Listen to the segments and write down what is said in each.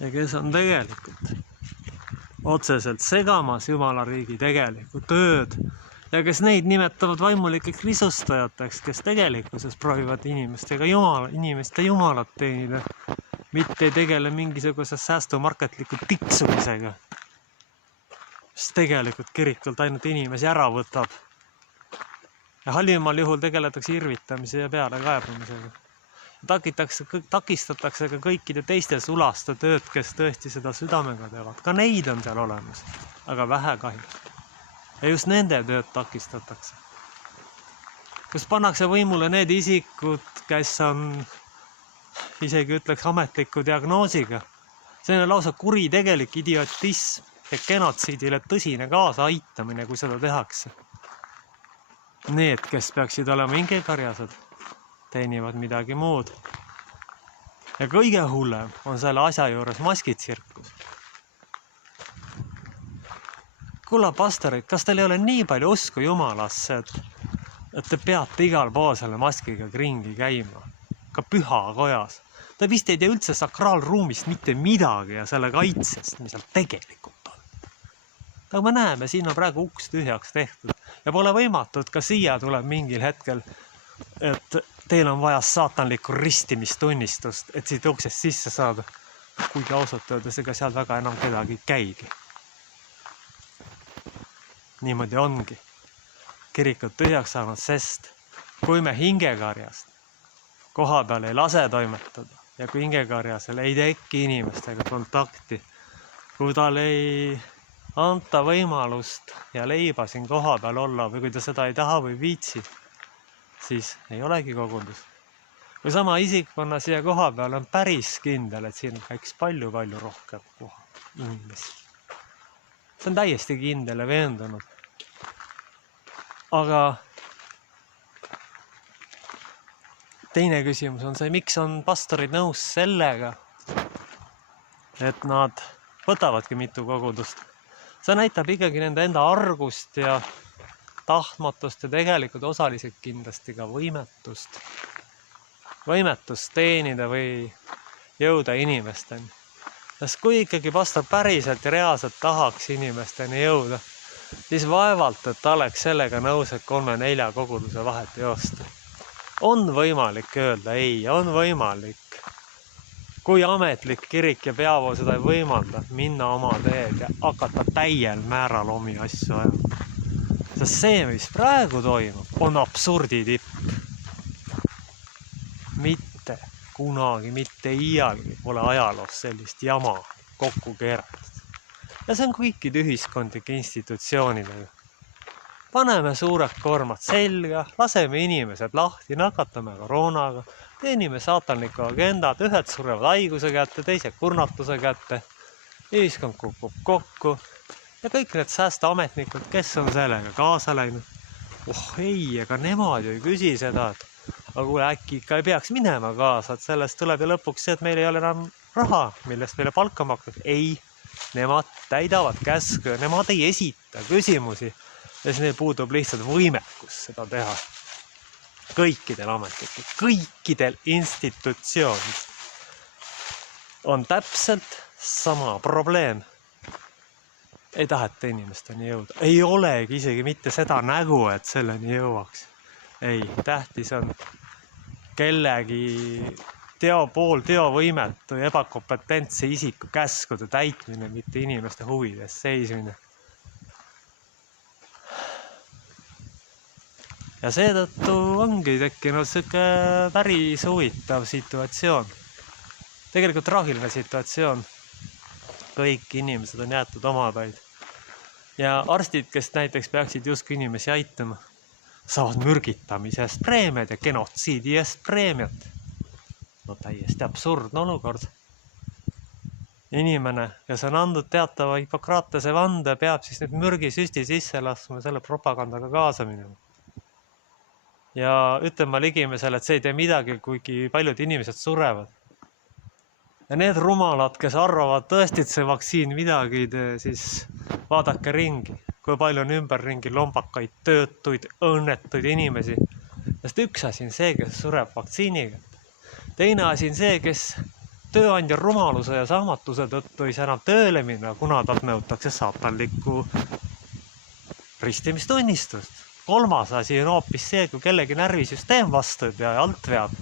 ja kes on tegelikult otseselt segamas Jumala riigi tegelikku tööd ja kes neid nimetavad vaimulikeks risustajateks, kes tegelikkuses proovivad inimeste jumalat teenida, mitte ei tegele mingisuguse säästumarketliku tiksumisega, mis tegelikult kirikult ainult inimesi ära võtab. Ja halvimal juhul tegeletakse irvitamise ja pealekaebamisega. Takistatakse ka kõikide teiste sulaste tööd, kes tõesti seda südamega teevad. Ka neid on seal olemas, aga vähe kahjuks. Ja just nende tööd takistatakse. Kus pannakse võimule need isikud, kes on isegi ütleks ametliku diagnoosiga. See on lausa kuritegelik idiotism ja genotsiidile tõsine kaasa aitamine, kui seda tehakse. Need, kes peaksid olema hingekarjased, teenivad midagi muud. Ja kõige hullem on selle asja juures maskitsirkus. Kulla pastorid, kas teil ei ole nii palju usku Jumalasse, et te peate igal pool selle maskiga ringi käima, ka pühakojas? Te vist ei tea üldse sakraalruumist mitte midagi ja selle kaitsest, mis seal tegelikult on. Aga me näeme, siin on praegu uks tühjaks tehtud ja pole võimatud, ka siia tuleb mingil hetkel, et teil on vaja saatanlikku ristimistunnistust, et siit uksest sisse saada. Kuigi ausalt öeldes, ega seal väga enam kedagi käigi. Niimoodi ongi. Kirikud tühjaks saanud, sest kui me hingekarjast koha peal ei lase toimetada ja kui hingekarjasel ei teki inimestega kontakti, kui tal ei anta võimalust ja leiba siin koha peal olla või kui ta seda ei taha või viitsi, siis ei olegi kogundus. Kui sama isikkonna siia koha peal on päris kindel, et siin käiks palju-palju rohkem inimesi. See on täiesti kindel ja veendunud. Aga teine küsimus on see, miks on pastorid nõus sellega, et nad võtavadki mitu kogudust. See näitab ikkagi nende enda argust ja tahtmatust ja tegelikult osaliselt kindlasti ka võimetust. Võimetust teenida või jõuda inimesteni. Sest kui ikkagi pastor päriselt ja reaalselt tahaks inimesteni jõuda, siis vaevalt, et ta oleks sellega nõus, et 3-4 koguduse vahet joosta. On võimalik öelda ei, on võimalik. Kui ametlik kirik ja peavool seda ei võimalda, minna oma teed ja hakata täiel määral omi asju ajama. Sest see, mis praegu toimub, on absurdi tipp. Mitte kunagi, mitte iialgi pole ajaloos sellist jama kokku keeratud. Ja see on kõikide ühiskondlike institutsioonidega. Paneme suured koormad selga, laseme inimesed lahti, nakatame koroonaga, teenime saatanlikku agendat, ühed surevad haiguse kätte, teised kurnatuse kätte, ühiskond kukub kokku ja kõik need säästeametnikud, kes on sellega kaasa läinud. Ei, ega nemad ju ei küsi seda, et aga kuule, äkki ikka ei peaks minema kaasa, et sellest tuleb ju lõpuks see, et meil ei ole enam raha, millest meile palka maksab. Ei, nemad täidavad käsku ja nemad ei esita küsimusi. Ja siis neil puudub lihtsalt võimekus seda teha. Kõikidel ametlikel, kõikidel institutsioonid on täpselt sama probleem. Ei taheta inimesteni jõuda. Ei olegi isegi mitte seda nägu, et selleni jõuaks. Ei, tähtis on kellegi teovõimetu ja ebakompetentse isiku käskude täitmine, mitte inimeste huvides seismine. Ja seetõttu ongi tekkinud siuke päris huvitav situatsioon. Tegelikult traagiline situatsioon. Kõik inimesed on jäetud omapäid. Ja arstid, kes näiteks peaksid justkui inimesi aitama, saavad mürgitamise eest preemiad ja genotsiidi eest preemiat. No täiesti absurdne olukord. Inimene, kes on andnud teatava Hippokratese vande, peab siis nüüd mürgisüsti sisse laskma selle propagandaga kaasa minema. Ja ütlema ligimesele, et see ei tee midagi, kuigi paljud inimesed surevad. Ja need rumalad, kes arvavad tõesti, et see vaktsiin midagi ei tee, siis vaadake ringi, kui palju on ümberringi lombakaid, töötuid, õnnetuid inimesi. Sest üks asi on see, kes sureb vaktsiiniga. Teine asi on see, kes tööandja rumaluse ja saamatuse tõttu ei saa enam tööle minna, kuna talt nõutakse saatanlikku ristimistunnistust. 3. asi on hoopis see, kui kellegi närvisüsteem vastub ja alt veab.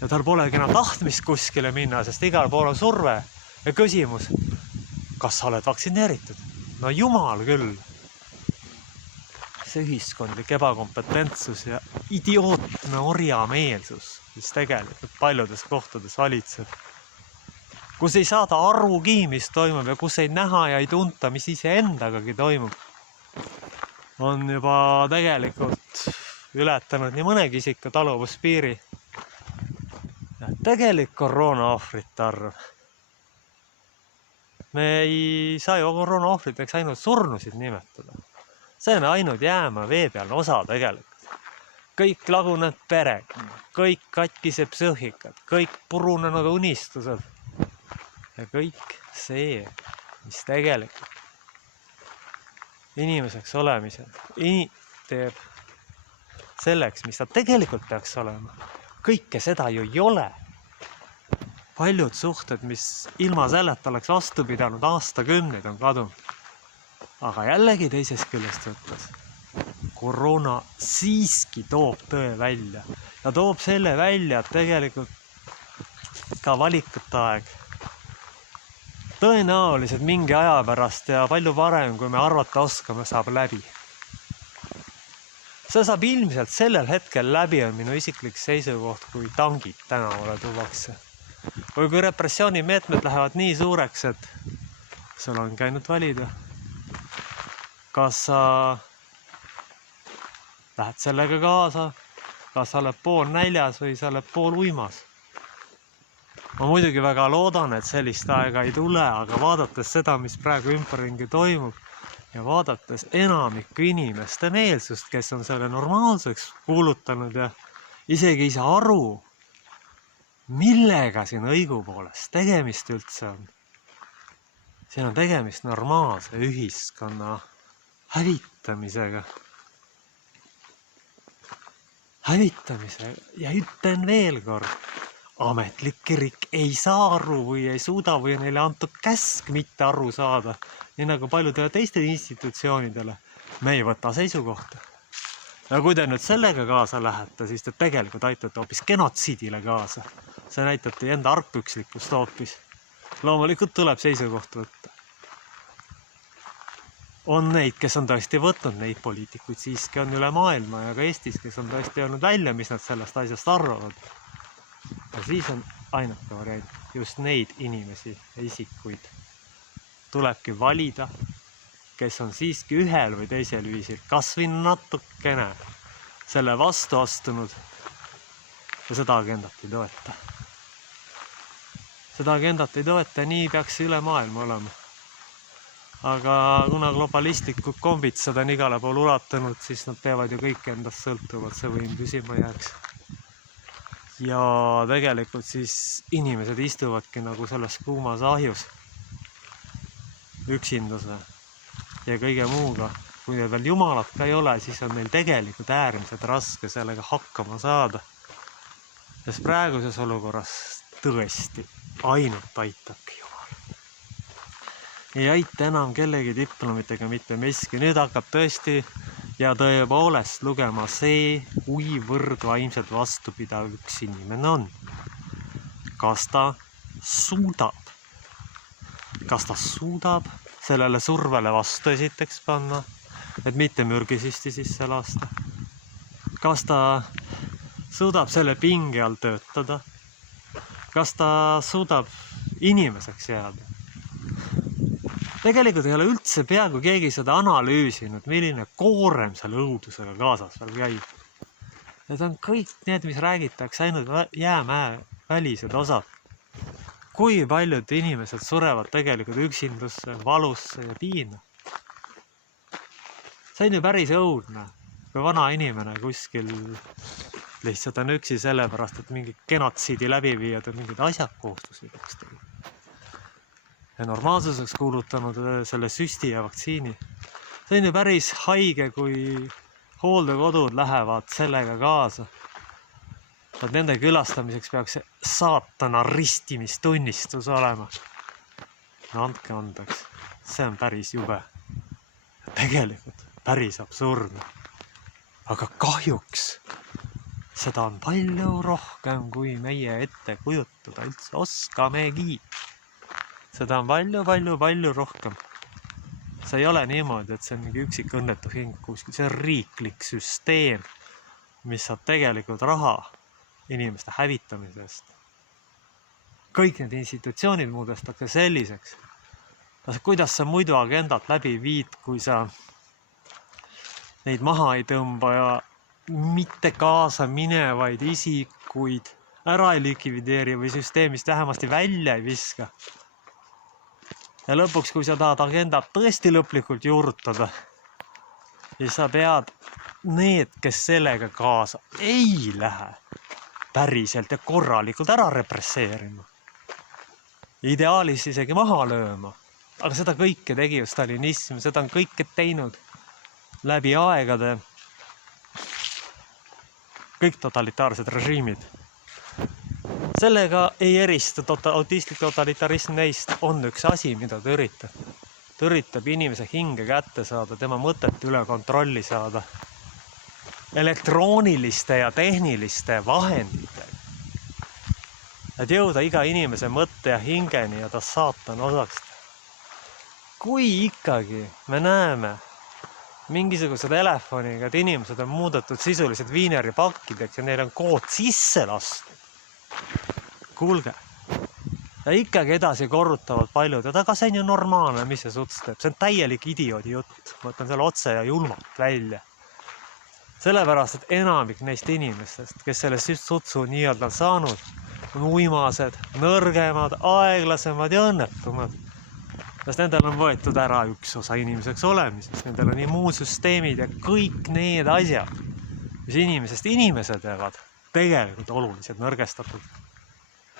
Ja tal polegi enam tahtmist kuskile minna, sest igal pool on surve ja küsimus, kas sa oled vaktsineeritud? No jumal küll. See ühiskondlik ebakompetentsus ja idiootne orjameelsus, mis tegelikult paljudes kohtades valitseb, kus ei saada arugi, mis toimub ja kus ei näha ja ei tunta, mis iseendagagi toimub, on juba tegelikult ületanud nii mõnegi isiku taluvuspiiri. Ja tegelik koroona ohvrite arv. Me ei saa ju koroona ohvriteks ainult surnusid nimetada. See on ainult jääma veepealne osa tegelikult. Kõik lagunenud pereg, kõik katkised psüühikad, kõik purunenud unistused ja kõik see, mis tegelikult inimeseks olemisel teeb selleks, mis ta tegelikult peaks olema. Kõike seda ju ei ole. Paljud suhted, mis ilma selleta oleks vastu pidanud aastakümneid, on kadunud. Aga jällegi teisest küljest võttes, koroona siiski toob tõe välja. Ja toob selle välja, et tegelikult ka valikute aeg tõenäoliselt mingi aja pärast ja palju varem, kui me arvata oskame, saab läbi. See saab ilmselt sellel hetkel läbi, on minu isiklik seisukoht, kui tangid tänavale tuuakse. Või kui repressioonimeetmed lähevad nii suureks, et sul on käinud valida. Kas sa lähed sellega kaasa, kas sa oled pool näljas või sa oled pool uimas. Ma muidugi väga loodan, et sellist aega ei tule, aga vaadates seda, mis praegu ümberringi toimub ja vaadates enamikku inimeste meelsust, kes on selle normaalseks kuulutanud ja isegi ei saa aru, millega siin õigupoolest tegemist üldse on. Siin on tegemist normaalse ühiskonna hävitamisega. Ja ütlen veel kord, ametlik kirik ei saa aru või ei suuda või neile antud käsk mitte aru saada, nii nagu paljudele teistele institutsioonidele. Me ei võta seisukohta. Ja kui te nüüd sellega kaasa lähete, siis te tegelikult aitate hoopis genotsiidile kaasa. See näitab teie enda argpükslikkust hoopis. Loomulikult tuleb seisukoht võtta. On neid, kes on tõesti võtnud neid poliitikuid, siiski on üle maailma ja ka Eestis, kes on tõesti öelnud välja, mis nad sellest asjast arvavad. Ja siis on ainuke variant, just neid inimesi ja isikuid tulebki valida, kes on siiski ühel või teisel viisil kas või natukene selle vastu astunud ja seda agendat ei toeta. Seda agendat ei toeta ja nii peaks üle maailma olema. Aga kuna globalistlikud kombitsad on igale pool ulatunud, siis nad peavad ju kõik endast sõltuvad, see võim püsima jääks. Ja tegelikult siis inimesed istuvadki nagu selles kuumas ahjus üksinduse ja kõige muuga. Kui neil veel jumalat ka ei ole, siis on neil tegelikult äärmiselt raske sellega hakkama saada. Sest praeguses olukorras tõesti ainult aitabki jumal. Ei aita enam kellegi diplomitega mitte miski. Nüüd hakkab tõesti ja tõepoolest lugema see, kuivõrd vaimselt vastupidav üks inimene on. Kas ta suudab? Kas ta suudab sellele survele vastu esiteks panna, et mitte mürgisisti sisse lasta? Kas ta suudab selle pinge all töötada? Kas ta suudab inimeseks jääda? Tegelikult ei ole üldse peaaegu keegi seda analüüsinud, milline koorem selle õudusega kaasas veel käib. Need on kõik need, mis räägitakse ainult jäämäe välised osad. Kui paljud inimesed surevad tegelikult üksindusse, valusse ja piina. See on ju päris õudne, kui vana inimene kuskil lihtsalt on üksi sellepärast, et mingi genotsiidi läbi viia ja mingid asjad kohustuslikuks tegid. Ja normaalsuseks kuulutanud selle süsti ja vaktsiini. See on ju päris haige, kui hooldekodud lähevad sellega kaasa. et nende külastamiseks peaks saatana ristimistunnistus olema. No andke andeks, see on päris jube. Tegelikult päris absurdne. Aga kahjuks seda on palju rohkem, kui meie ette kujutada üldse oskamegi. Seda on palju rohkem. See ei ole niimoodi, et see on mingi üksik õnnetu hing kuskil. See on riiklik süsteem, mis saab tegelikult raha inimeste hävitamisest. Kõik need institutsioonid muudestakse selliseks. Kuidas sa muidu agendat läbi viid, kui sa neid maha ei tõmba ja mitte kaasa minevaid isikuid ära ei likvideeri või süsteemist vähemasti välja ei viska. Ja lõpuks, kui sa tahad agendat tõesti lõplikult juurutada, siis sa pead need, kes sellega kaasa ei lähe, päriselt ja korralikult ära represseerima. Ideaalis isegi maha lööma. Aga seda kõike tegi ju stalinism, seda on kõike teinud läbi aegade kõik totalitaarsed režiimid. Sellega ei eristu autistlik totalitarism neist, on üks asi, mida ta üritab. Ta üritab inimese hinge kätte saada, tema mõtet üle kontrolli saada. Elektrooniliste ja tehniliste vahenditega. Et jõuda iga inimese mõtte ja hingeni ja ta saatan osaks. Kui ikkagi me näeme mingisuguse telefoniga, et inimesed on muudetud sisuliselt viineripakkideks ja neil on kood sisse lastud. Kuulge. Ja ikkagi edasi korrutavad paljud, aga see on ju normaalne, mis see suts teeb. See on täielik idioodi jutt. Ma võtan selle otse ja julmalt välja. Sellepärast, et enamik neist inimestest, kes selle sutsu nii-öelda on saanud, on uimased, nõrgemad, aeglasemad ja õnnetumad. Sest nendel on võetud ära üks osa inimeseks olemisest. Nendel on immuunsüsteemid ja kõik need asjad, mis inimesest inimese teevad, tegelikult oluliselt nõrgestatud.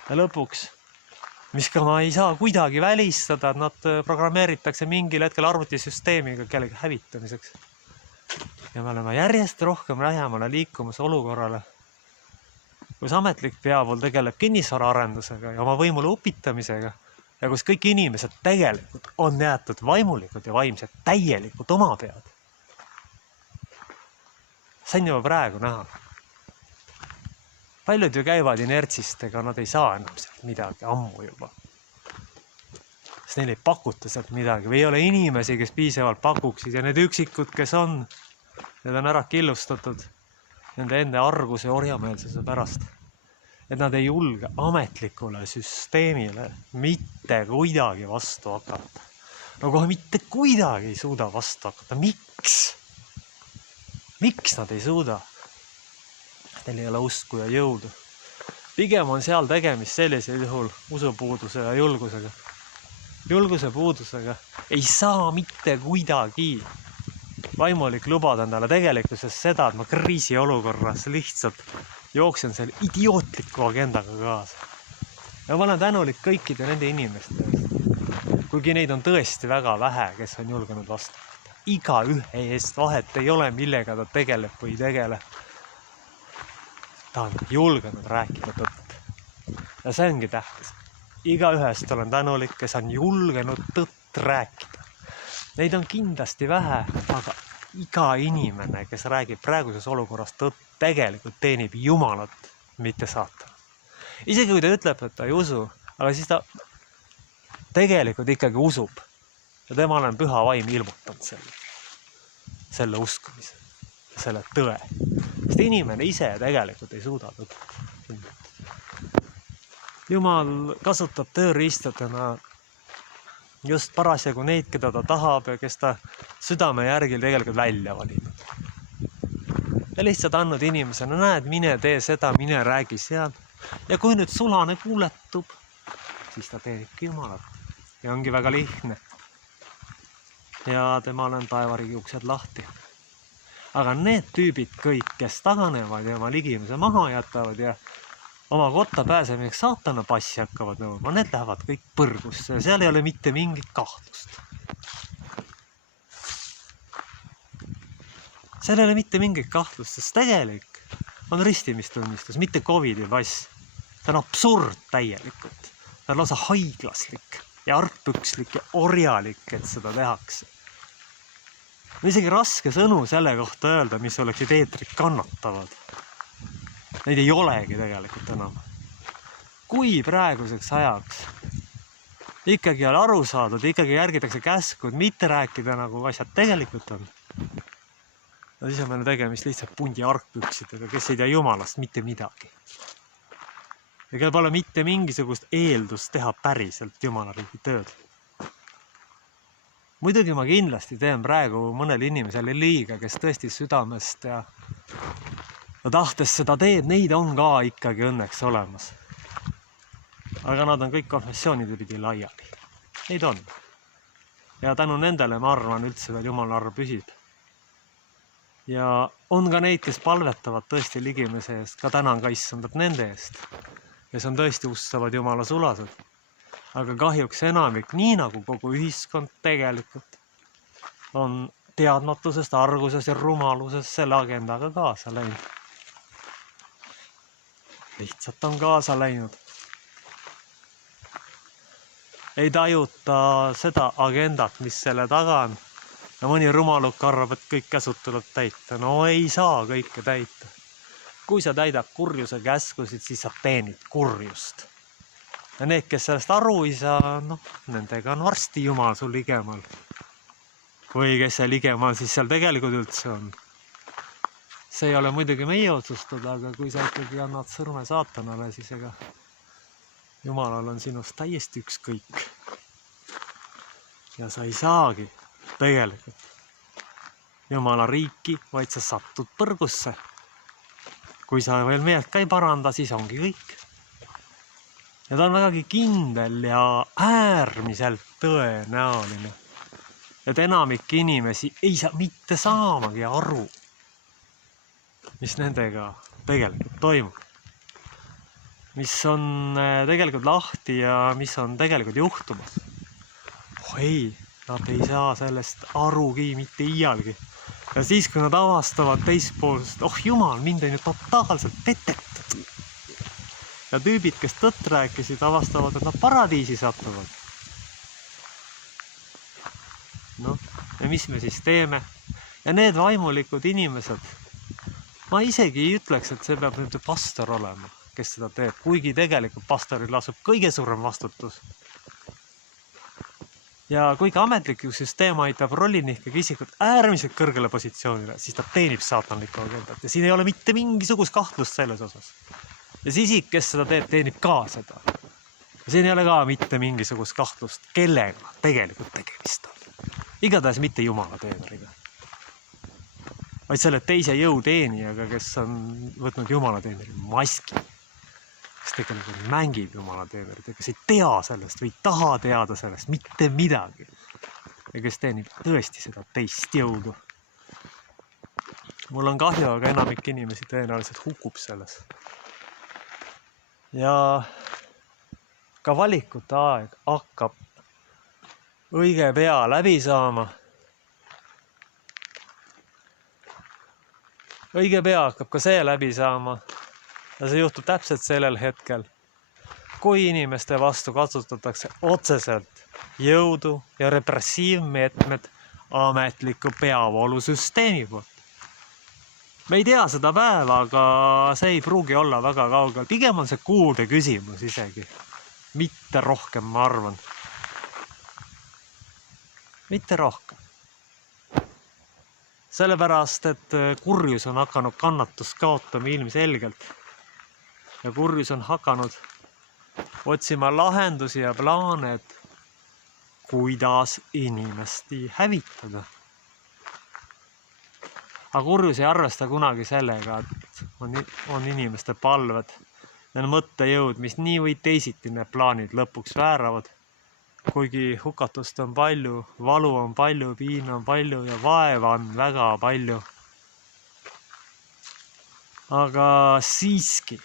Ja lõpuks, mis ka ma ei saa kuidagi välistada, et nad programmeeritakse mingil hetkel arvutisüsteemiga kellegi hävitamiseks. Ja me oleme järjest rohkem lähemale liikumas olukorrale, kus ametlik peavool tegeleb kinnisvara arendusega ja oma võimule upitamisega ja kus kõik inimesed tegelikult on jäetud vaimulikud ja vaimsed täielikult oma pead. See on juba praegu näha. Paljud ju käivad inertsist, ega nad ei saa enam sealt midagi ammu juba. Sest neil ei pakuta sealt midagi või ei ole inimesi, kes piisavalt pakuksid ja need üksikud, kes on, need on ära killustatud nende enda arguse orjameelsuse pärast. Et nad ei julge ametlikule süsteemile mitte kuidagi vastu hakata. No kohe mitte kuidagi ei suuda vastu hakata. Miks? Miks nad ei suuda? Neil ei ole usku ja jõudu. Pigem on seal tegemist sellisel juhul usupuuduse ja julgusega. Julguse puudusega ei saa mitte kuidagi vaimulik lubada endale tegelikkuses seda, et ma kriisiolukorras lihtsalt jooksen selle idiootliku agendaga kaasa. Ja ma olen tänulik kõikide nende inimeste eest, kuigi neid on tõesti väga vähe, kes on julgenud vastu. Iga ühe eest vahet ei ole, millega ta tegeleb või ei tegele. Ta on julgenud rääkida tõtt. Ja see ongi tähtis. Iga ühest olen tänulik, kes on julgenud tõtt rääkida. Neid on kindlasti vähe, aga iga inimene, kes räägib praeguses olukorras tõtt, tegelikult teenib Jumalat, mitte saatana. Isegi kui ta ütleb, et ta ei usu, aga siis ta tegelikult ikkagi usub. Ja temal on püha vaim ilmutanud selle uskumise, selle tõe. Sest inimene ise tegelikult ei suuda tõtt. Jumal kasutab tööriistadena just parasjagu neid, keda ta tahab ja kes ta südame järgil tegelikult välja valinud. Ja lihtsalt andnud inimesena, näed, mine tee seda, mine räägi seal. Ja kui nüüd sulane kuuletub, siis ta teenibki Jumalat. Ja ongi väga lihtne. Ja temal on taevariigi uksed lahti. Aga need tüübid kõik, kes taganevad ja oma ligimuse maha jätavad ja oma kotta pääsemiseks saatana passi hakkavad nõudma, need lähevad kõik põrgusse ja seal ei ole mitte mingit kahtlust. Seal ei ole mitte mingit kahtlust, sest on ristimistunnistus, mitte Covidi pass. See on absurd täielikult. See on lausa haiglaslik ja argpükslik ja orjalik, et seda tehakse. On isegi raske sõnu selle kohta öelda, mis oleksid eetrit kannatavad. Neid ei olegi tegelikult enam. Kui praeguseks ajaks ikkagi on aru saadud, ikkagi järgitakse käskud, mitte rääkida nagu asjad tegelikult on. No siis on meil tegemist lihtsalt pundi argpüksidega, kes ei tea jumalast mitte midagi. Ja kell pole mitte mingisugust eeldust teha päriselt jumalariigi tööd. Muidugi ma kindlasti teen praegu mõnele inimesele liiga, kes tõesti südamest ja tahtes seda teed, neid on ka ikkagi õnneks olemas. Aga nad on kõik konfessioonide pidi laiali. Neid on. Ja tänu nendele, ma arvan, üldse veel jumala arv püsib. Ja on ka neid, kes palvetavad tõesti ligimese eest, ka tänan ka issandat nende eest, kes on tõesti ustavad jumala sulased. Aga kahjuks enamik, nii nagu kogu ühiskond tegelikult, on teadmatusest, arguses ja rumaluses selle agendaga kaasa läinud. Lihtsalt on kaasa läinud. Ei tajuta seda agendat, mis selle taga on. Ja mõni rumaluk arvab, et kõik käsud tuleb täita. No ei saa kõike täita. Kui sa täidad kurjuse käskusid, siis sa teenid kurjust. Ja need, kes sellest aru ei saa, nendega on varsti jumal sul ligemal. Või kes see ligemal siis seal tegelikult üldse on. See ei ole muidugi meie otsustada, aga kui sa ikkagi annad sõrme saatanale, siis ega jumalal on sinust täiesti ükskõik. Ja sa ei saagi tegelikult jumala riiki, vaid sa satud põrgusse. Kui sa veel meelt ka ei paranda, siis ongi kõik. Ja ta on vägagi kindel ja äärmiselt tõenäoline, et enamik inimesi ei saa mitte saamagi aru, mis nendega tegelikult toimub. Mis on tegelikult lahti ja mis on tegelikult juhtumas. Ei, nad ei saa sellest arugi mitte iialgi. Ja siis, kui nad avastavad teispoolsest, jumal, mind on ju totaalselt petetud. Ja tüübid, kes tõtt rääkisid, avastavad, et nad paradiisi satuvad. Ja mis me siis teeme? Ja need vaimulikud inimesed, ma isegi ei ütleks, et see peab nüüd pastor olema, kes seda teeb, kuigi tegelikult pastoril lasub kõige suurem vastutus. Ja kuigi ametliku süsteem aitab rollinihkega isikut äärmiselt kõrgele positsioonile, siis ta teenib saatanlikku agendat ja siin ei ole mitte mingisugust kahtlust selles osas. Ja see isik, kes seda teeb, teenib ka seda. Ja siin ei ole ka mitte mingisugust kahtlust, kellega tegelikult tegemist on. Igatahes mitte jumala teeneriga. Vaid selle teise jõuteenijaga, kes on võtnud jumala teeneri maski. Kes tegelikult mängib jumala teenerit, kes ei tea sellest või ei taha teada sellest mitte midagi. Ja kes teenib tõesti seda teist jõudu. Mul on kahju, aga enamik inimesi tõenäoliselt hukub selles. Ja ka valikute aeg hakkab õige pea läbi saama. Õige pea hakkab ka see läbi saama. Ja see juhtub täpselt sellel hetkel, kui inimeste vastu kasutatakse otseselt jõudu ja repressiivmeetmed ametliku peavoolusüsteemi poolt. Me ei tea seda päeva, aga see ei pruugi olla väga kaugel. Pigem on see kuude küsimus isegi. Mitte rohkem, ma arvan. Mitte rohkem. Sellepärast, et kurjus on hakanud kannatust kaotama ilmselgelt. Ja kurjus on hakanud otsima lahendusi ja plaane, kuidas inimesti hävitada. Aga kurjus ei arvesta kunagi sellega, et on inimeste palved ja mõttejõud, mis nii või teisiti need plaanid lõpuks vääravad. Kuigi hukatust on palju, valu on palju, piina on palju ja vaeva on väga palju. Aga siiski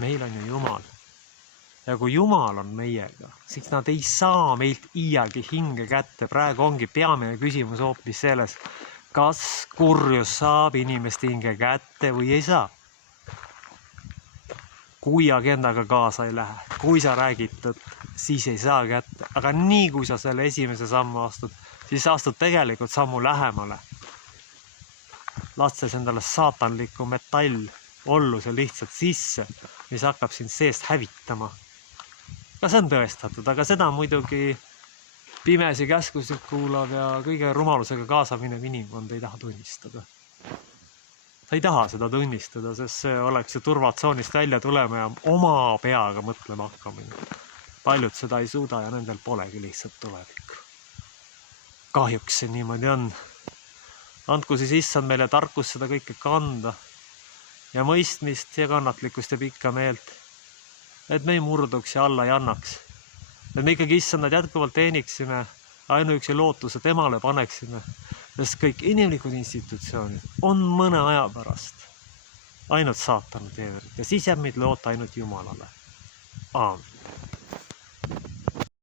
meil on ju Jumal. Ja kui Jumal on meiega, siis nad ei saa meilt iialgi hinge kätte. Praegu ongi peamine küsimus hoopis selles, kas kurjus saab inimeste hinge kätte või ei saa. Kui agendaga kaasa ei lähe, kui sa räägid tõtt, siis ei saa kätte. Aga nii kui sa selle esimese sammu astud, siis astud tegelikult sammu lähemale. Lastes endale saatanliku metall olluse lihtsalt sisse, mis hakkab sind seest hävitama. Ka see on tõestatud, aga seda muidugi pimesi käskusid kuulav ja kõige rumalusega kaasa minev inimkond ei taha tunnistada. Ta ei taha seda tunnistada, sest see oleks see turvatsoonist välja tulema ja oma peaga mõtlema hakkamine. Paljud seda ei suuda ja nendel polegi lihtsalt tulevikku. Kahjuks see niimoodi on. Andku siis issand meile tarkus seda kõike kanda ja mõistmist ja kannatlikkust ja pikka meelt, et me ei murduks ja alla ei annaks. Et me ikkagi issandad jätkuvalt teeniksime, ainuüksi lootuse temale paneksime, sest kõik inimlikud institutsioonid on mõne aja pärast ainult saatana teeverid ja siis jääb meid loota ainult Jumalale. Aamen.